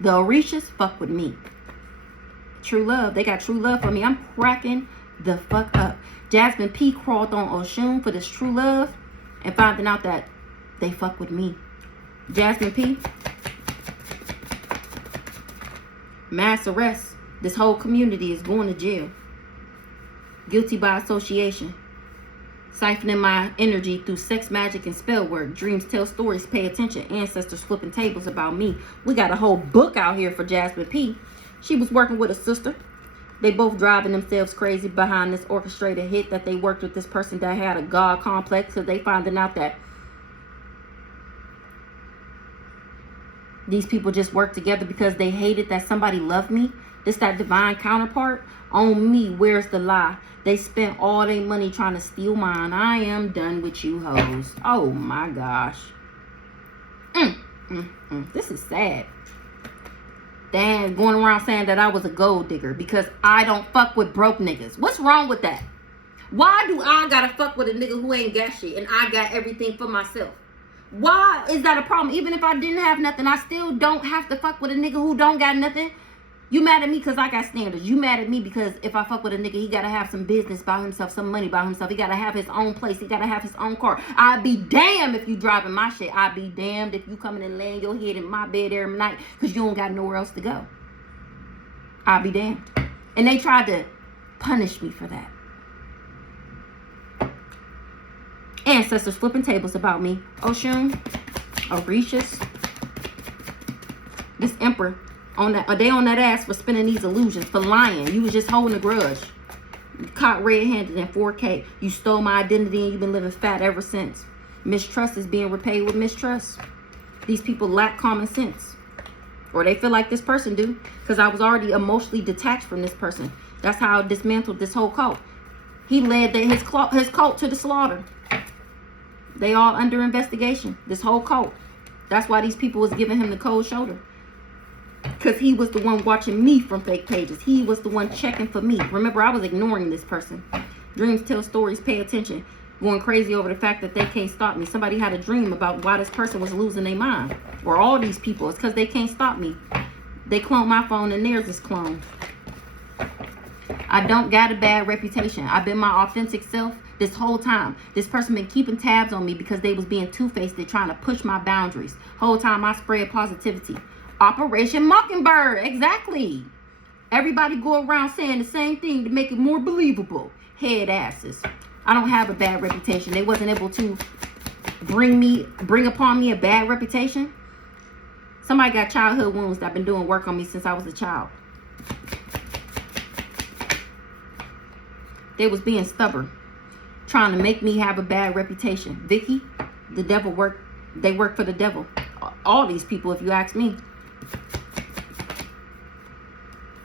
The Orishas fuck with me. True love. They got true love for me. I'm cracking the fuck up. Jasmine P crawled on Oshun for this true love and finding out that they fuck with me. Jasmine P. Mass arrest. This whole community is going to jail. Guilty by association. Siphoning my energy through sex, magic, and spell work. Dreams tell stories, pay attention. Ancestors flipping tables about me. We got a whole book out here for Jasmine P. She was working with a sister. They both driving themselves crazy behind this orchestrated hit that they worked with this person that had a God complex, because they finding out that these people just work together because they hated that somebody loved me. This that divine counterpart. On me, where's the lie? They spent all their money trying to steal mine. I am done with you hoes. Oh my gosh. This is sad. Dan going around saying that I was a gold digger because I don't fuck with broke niggas. What's wrong with that? Why do I gotta fuck with a nigga who ain't got shit and I got everything for myself? Why is that a problem? Even if I didn't have nothing, I still don't have to fuck with a nigga who don't got nothing. You mad at me because I got standards. You mad at me because if I fuck with a nigga, he got to have some business by himself, some money by himself. He got to have his own place. He got to have his own car. I'd be damned if you driving my shit. I'd be damned if you coming and laying your head in my bed every night because you don't got nowhere else to go. I'd be damned. And they tried to punish me for that. Ancestors flipping tables about me. Oshun, Orishas, this emperor. They on that ass for spinning these illusions, for lying. You was just holding a grudge. Caught red-handed in 4K. You stole my identity and you've been living fat ever since. Mistrust is being repaid with mistrust. These people lack common sense. Or they feel like this person do. Because I was already emotionally detached from this person. That's how I dismantled this whole cult. He led his cult to the slaughter. They all under investigation. This whole cult. That's why these people was giving him the cold shoulder. Because he was the one watching me from fake pages. He was the one checking for me. Remember, I was ignoring this person. Dreams tell stories, pay attention. Going crazy over the fact that they can't stop me. Somebody had a dream about why this person was losing their mind. Or all these people. It's because they can't stop me. They cloned my phone and theirs is cloned. I don't got a bad reputation. I've been my authentic self this whole time. This person been keeping tabs on me because they was being two-faced. They're trying to push my boundaries. Whole time I spread positivity. Operation Mockingbird, exactly. Everybody go around saying the same thing to make it more believable. Head asses. I don't have a bad reputation. They wasn't able to bring upon me a bad reputation. Somebody got childhood wounds that been doing work on me since I was a child. They was being stubborn, trying to make me have a bad reputation. Vicky, the devil they work for the devil. All these people, if you ask me.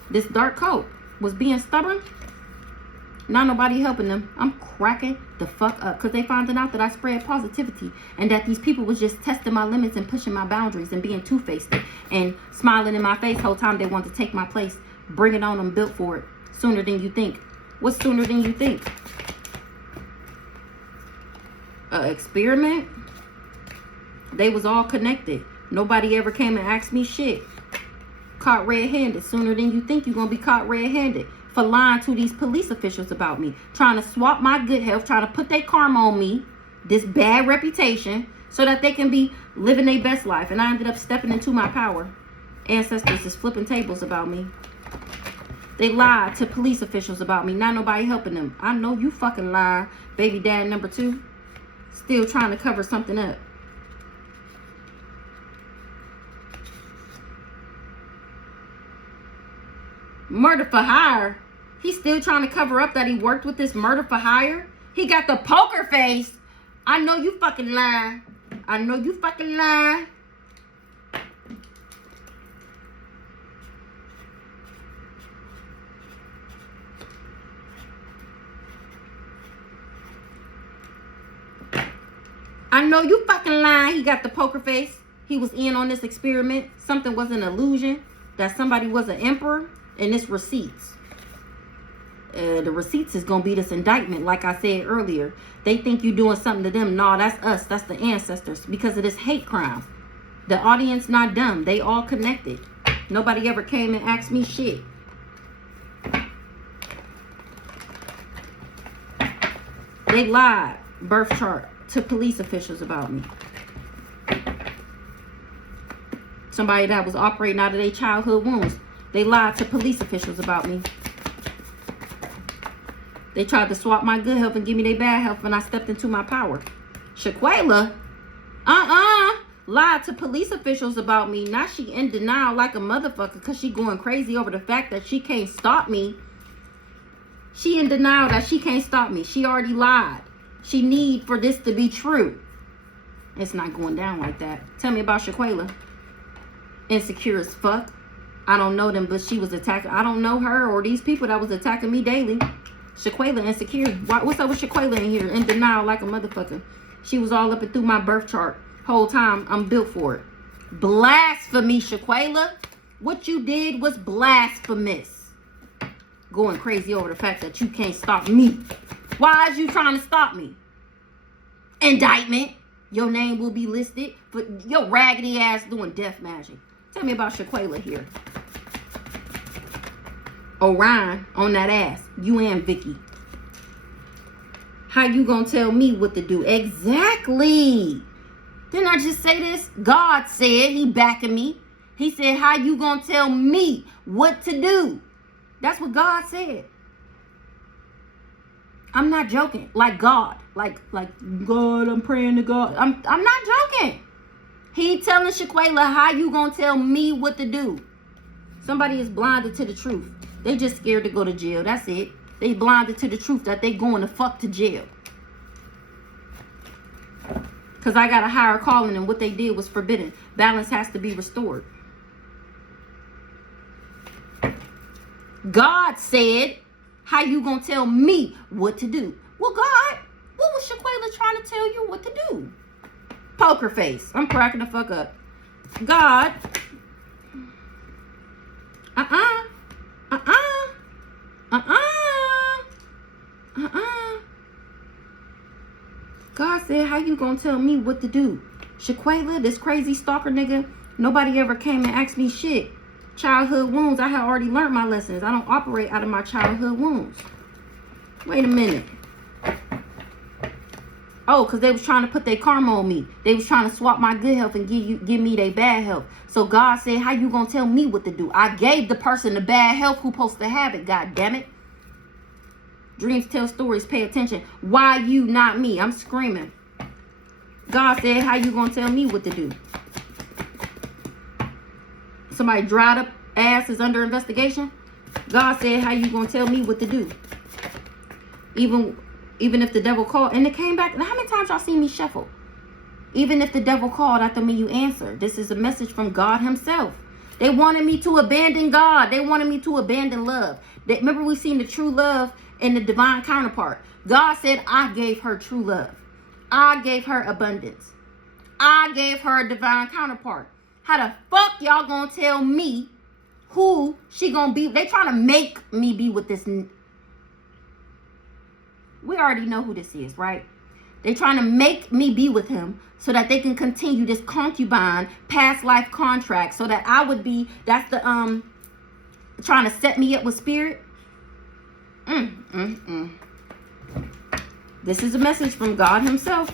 This dark coat was being stubborn. Not nobody helping them. I'm cracking the fuck up because they finding out that I spread positivity and that these people was just testing my limits and pushing my boundaries and being two-faced and smiling in my face the whole time they want to take my place. Bring it on, I'm built for it. Sooner than you think. What's sooner than you think? Experiment? They was all connected. Nobody ever came and asked me shit. Caught red-handed. Sooner than you think you're going to be caught red-handed. For lying to these police officials about me. Trying to swap my good health. Trying to put their karma on me. This bad reputation. So that they can be living their best life. And I ended up stepping into my power. Ancestors is flipping tables about me. They lied to police officials about me. Not nobody helping them. I know you fucking lie. Baby dad number 2. Still trying to cover something up. Murder for hire. He's still trying to cover up that he worked with this murder for hire. He got the poker face. I know you fucking lie. I know you fucking lie. I know you fucking lying. He got the poker face. He was in on this experiment. Something was an illusion. That somebody was an emperor. And it's receipts. The receipts is going to be this indictment. Like I said earlier. They think you doing something to them. No, that's us. That's the ancestors. Because of this hate crime. The audience not dumb. They all connected. Nobody ever came and asked me shit. They lied. Birth chart. To police officials about me. Somebody that was operating out of their childhood wounds. They lied to police officials about me. They tried to swap my good health and give me their bad health when I stepped into my power. Shaquela, lied to police officials about me. Now she in denial like a motherfucker because she going crazy over the fact that she can't stop me. She in denial that she can't stop me. She already lied. She need for this to be true. It's not going down like that. Tell me about Shaquela. Insecure as fuck. I don't know them, but she was attacking. I don't know her or these people that was attacking me daily. Shaquela insecure. What's up with Shaquela in here? In denial like a motherfucker. She was all up and through my birth chart. Whole time I'm built for it. Blasphemy, Shaquela. What you did was blasphemous. Going crazy over the fact that you can't stop me. Why is you trying to stop me? Indictment. Your name will be listed for your raggedy ass doing death magic. Tell me about Shaquela here. Orion on that ass. You and Vicky. How you gonna tell me what to do? Exactly. Didn't I just say this? God said, he backing me. He said, how you gonna tell me what to do? That's what God said. I'm not joking. Like God. Like God, I'm praying to God. I'm not joking. He telling Shaquela, how you gonna tell me what to do? Somebody is blinded to the truth. They just scared to go to jail. That's it. They blinded to the truth that they going to fuck to jail. Because I got a higher calling and what they did was forbidden. Balance has to be restored. God said, how you gonna tell me what to do? Well, God, what was Shaquela trying to tell you what to do? Poker face. I'm cracking the fuck up. God. God said, how you gonna tell me what to do? Shaquela, this crazy stalker nigga, nobody ever came and asked me shit. Childhood wounds, I had already learned my lessons. I don't operate out of my childhood wounds. Wait a minute. Oh, because they was trying to put their karma on me. They was trying to swap my good health and give me their bad health. So God said, how you gonna tell me what to do? I gave the person the bad health who supposed to have it, God damn it. Dreams tell stories, pay attention. Why you, not me? I'm screaming. God said, how you gonna tell me what to do? Somebody dried up ass is under investigation. God said, how you gonna tell me what to do? Even if the devil called and it came back. Now, how many times y'all seen me shuffle? Even if the devil called after me, you answer. This is a message from God himself. They wanted me to abandon God. They wanted me to abandon love. Remember we seen the true love and the divine counterpart. God said, I gave her true love. I gave her abundance. I gave her a divine counterpart. How the fuck y'all gonna tell me who she gonna be? They trying to make me be with this. We already know who this is, right? They trying to make me be with him so that they can continue this concubine past life contract so that I would be, that's the, trying to set me up with spirit. This is a message from God himself.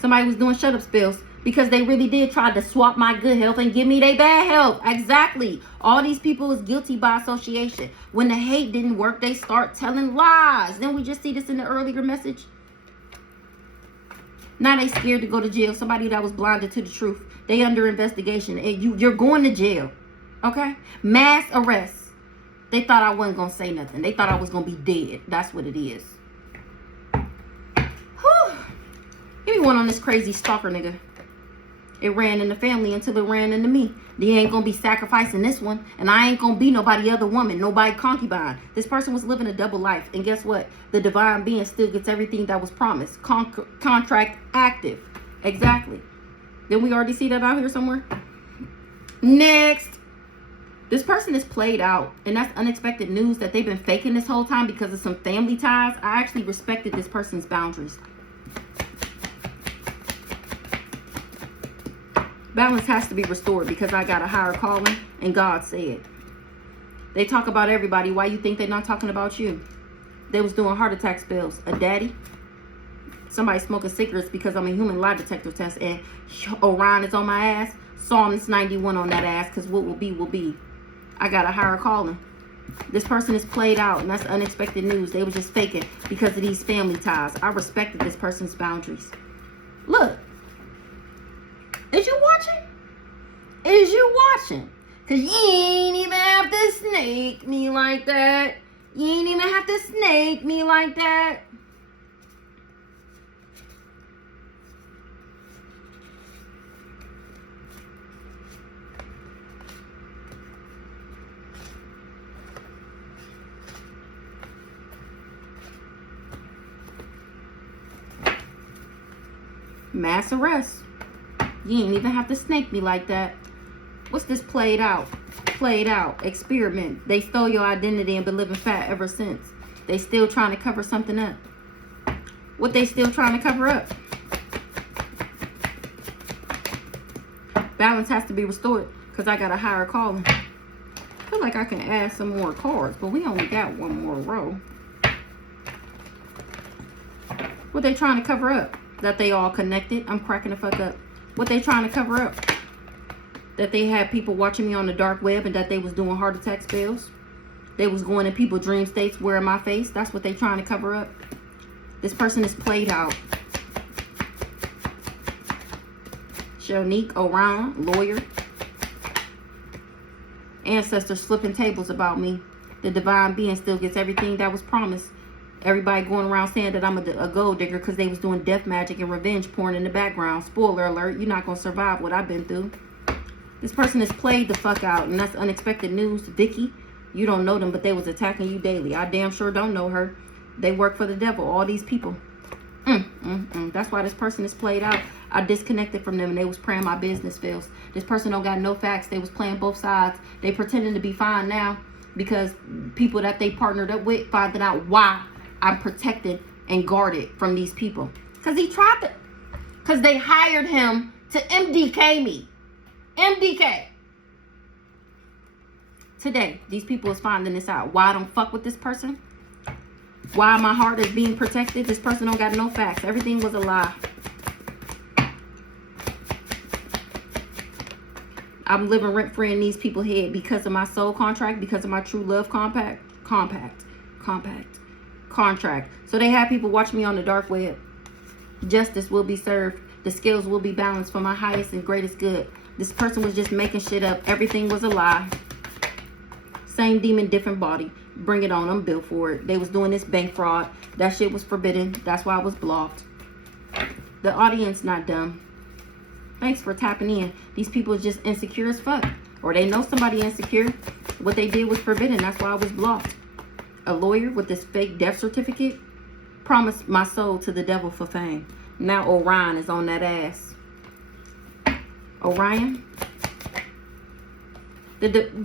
Somebody was doing shut up spells because they really did try to swap my good health and give me their bad health. Exactly. All these people is guilty by association. When the hate didn't work, they start telling lies. Then we just see this in the earlier message. Now they scared to go to jail. Somebody that was blinded to the truth. They under investigation. And you're going to jail. Okay? Mass arrest. They thought I wasn't going to say nothing. They thought I was going to be dead. That's what it is. Whew. Give me one on this crazy stalker nigga. It ran in the family until it ran into me. They ain't gonna be sacrificing this one, and I ain't gonna be nobody other woman, nobody concubine. This person was living a double life, and guess what? The divine being still gets everything that was promised. Contract active. Exactly. Didn't we already see that out here somewhere? Next. This person is played out, and that's unexpected news that they've been faking this whole time because of some family ties. I actually respected this person's boundaries. Balance has to be restored because I got a higher calling, and God said. They talk about everybody. Why you think they're not talking about you? They was doing heart attack spells. A daddy. Somebody smoking cigarettes because I'm a human lie detector test, and Orion is on my ass. Psalms 91 on that ass, because what will be, will be. I got a higher calling. This person is played out, and that's unexpected news. They was just faking because of these family ties. I respected this person's boundaries. Look. Is you watching? Is you watching? Because you ain't even have to snake me like that. You ain't even have to snake me like that. Mass arrest. You ain't even have to snake me like that. What's this played out? Played out. Experiment. They stole your identity and been living fat ever since. They still trying to cover something up. What they still trying to cover up? Balance has to be restored because I got a higher calling. I feel like I can add some more cards, but we only got one more row. What they trying to cover up? That they all connected. I'm cracking the fuck up. What they trying to cover up? That they had people watching me on the dark web and that they was doing heart attack spells. They was going in people's dream states wearing my face. That's what they trying to cover up. This person is played out. Shonique Orion, lawyer. Ancestors flipping tables about me. The divine being still gets everything that was promised. Everybody going around saying that I'm a gold digger because they was doing death magic and revenge porn in the background. Spoiler alert, you're not going to survive what I've been through. This person is played the fuck out, and that's unexpected news. Vicky, you don't know them, but they was attacking you daily. I damn sure don't know her. They work for the devil, all these people. That's why this person is played out. I disconnected from them, and they was praying my business fails. This person don't got no facts. They was playing both sides. They pretending to be fine now because people that they partnered up with finding out why I'm protected and guarded from these people. Because he tried to, because they hired him to MDK me. MDK. Today, these people is finding this out. Why I don't fuck with this person? Why my heart is being protected? This person don't got no facts. Everything was a lie. I'm living rent-free in these people's head because of my soul contract, because of my true love contract. So they have people watch me on the dark web. Justice will be served. The scales will be balanced for my highest and greatest good. This person was just making shit up. Everything was a lie. Same demon, different body. Bring it on. I'm built for it. They was doing this bank fraud. That shit was forbidden. That's why I was blocked. The audience not dumb. Thanks for tapping in. These people are just insecure as fuck. Or they know somebody insecure. What they did was forbidden. That's why I was blocked. A lawyer with this fake death certificate promised my soul to the devil for fame. Now Orion is on that ass. Orion?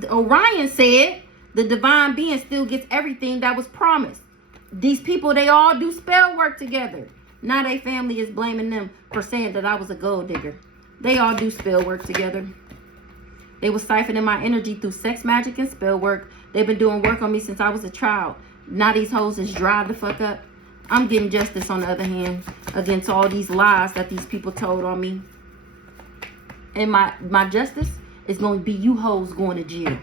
Orion said the divine being still gets everything that was promised. These people, they all do spell work together. Now they family is blaming them for saying that I was a gold digger. They all do spell work together. They was siphoning my energy through sex magic and spell work. They've been doing work on me since I was a child. Now these hoes is dry the fuck up. I'm getting justice on the other hand against all these lies that these people told on me. And my justice is going to be you hoes going to jail.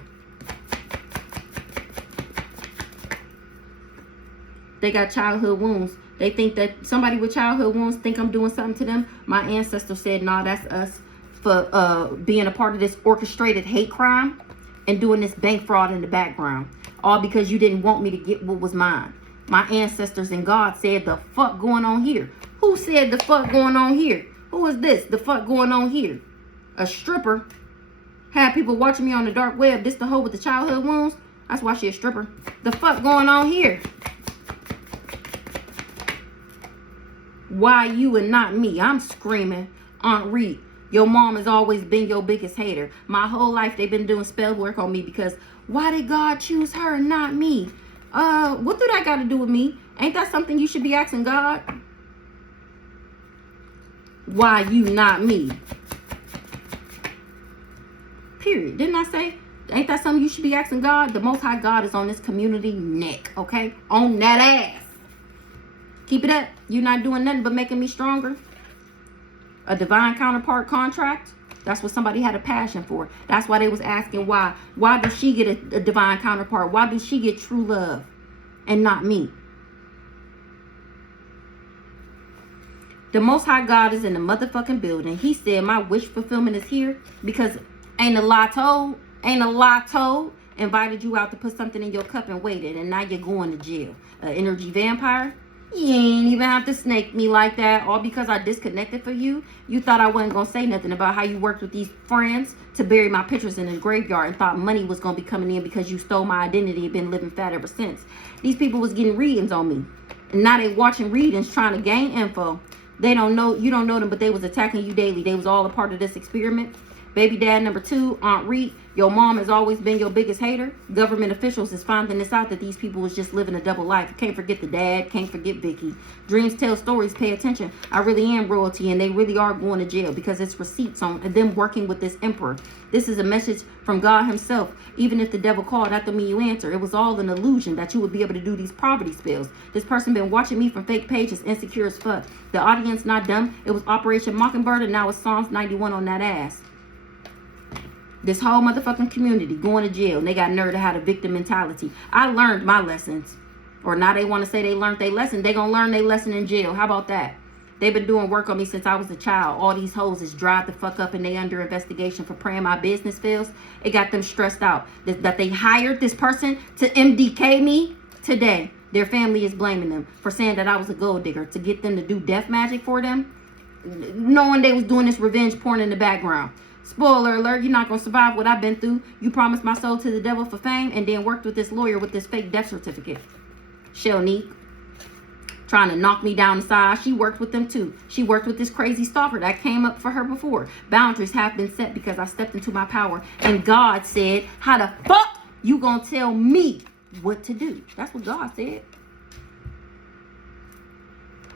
They got childhood wounds. They think that somebody with childhood wounds think I'm doing something to them. My ancestor said, nah, that's us for being a part of this orchestrated hate crime and doing this bank fraud in the background. All because you didn't want me to get what was mine. My ancestors and God said, the fuck going on here? Who said the fuck going on here? Who is this? The fuck going on here? a stripper. Had people watching me on the dark web. This the hoe with the childhood wounds. That's why she a stripper. The fuck going on here? Why you and not me? I'm screaming. Aunt Reed, your mom has always been your biggest hater. My whole life they've been doing spell work on me because why did God choose her and not me? What do that got to do with me? Ain't that something you should be asking God? Why you not me? Period. Didn't I say? Ain't that something you should be asking God? The Most High God is on this community neck, okay? On that ass. Keep it up. You're not doing nothing but making me stronger. A divine counterpart contract. That's what somebody had a passion for. That's why they was asking why. Why does she get a divine counterpart? Why does she get true love and not me? The Most High God is in the motherfucking building. He said my wish fulfillment is here because ain't a lie told, invited you out to put something in your cup and waited, and now you're going to jail. An energy vampire? You ain't even have to snake me like that, all because I disconnected for you. You thought I wasn't going to say nothing about how you worked with these friends to bury my pictures in the graveyard and thought money was going to be coming in because you stole my identity and been living fat ever since. These people was getting readings on me, and now they watching readings trying to gain info. They don't know, you don't know them, but they was attacking you daily. They was all a part of this experiment. Baby dad number 2, Aunt Reed, your mom has always been your biggest hater. Government officials is finding this out that these people was just living a double life. Can't forget the dad, can't forget Vicky. Dreams tell stories, pay attention. I really am royalty and they really are going to jail because it's receipts on them working with this emperor. This is a message from God himself. Even if the devil called, that don't mean you answer. It was all an illusion that you would be able to do these poverty spells. This person been watching me from fake pages, insecure as fuck. The audience not dumb. It was Operation Mockingbird and now it's Psalms 91 on that ass. This whole motherfucking community going to jail and they got nerve to have a victim mentality. I learned my lessons. Or now they want to say they learned their lesson. They gonna learn their lesson in jail. How about that? They've been doing work on me since I was a child. All these hoes is dried the fuck up and they under investigation for praying my business fails. It got them stressed out. That they hired this person to MDK me today. Their family is blaming them for saying that I was a gold digger to get them to do death magic for them. Knowing they was doing this revenge porn in the background. Spoiler alert, you're not going to survive what I've been through. You promised my soul to the devil for fame and then worked with this lawyer with this fake death certificate. Shelnique. Trying to knock me down the side. She worked with them too. She worked with this crazy stalker that came up for her before. Boundaries have been set because I stepped into my power. And God said, how the fuck you going to tell me what to do? That's what God said.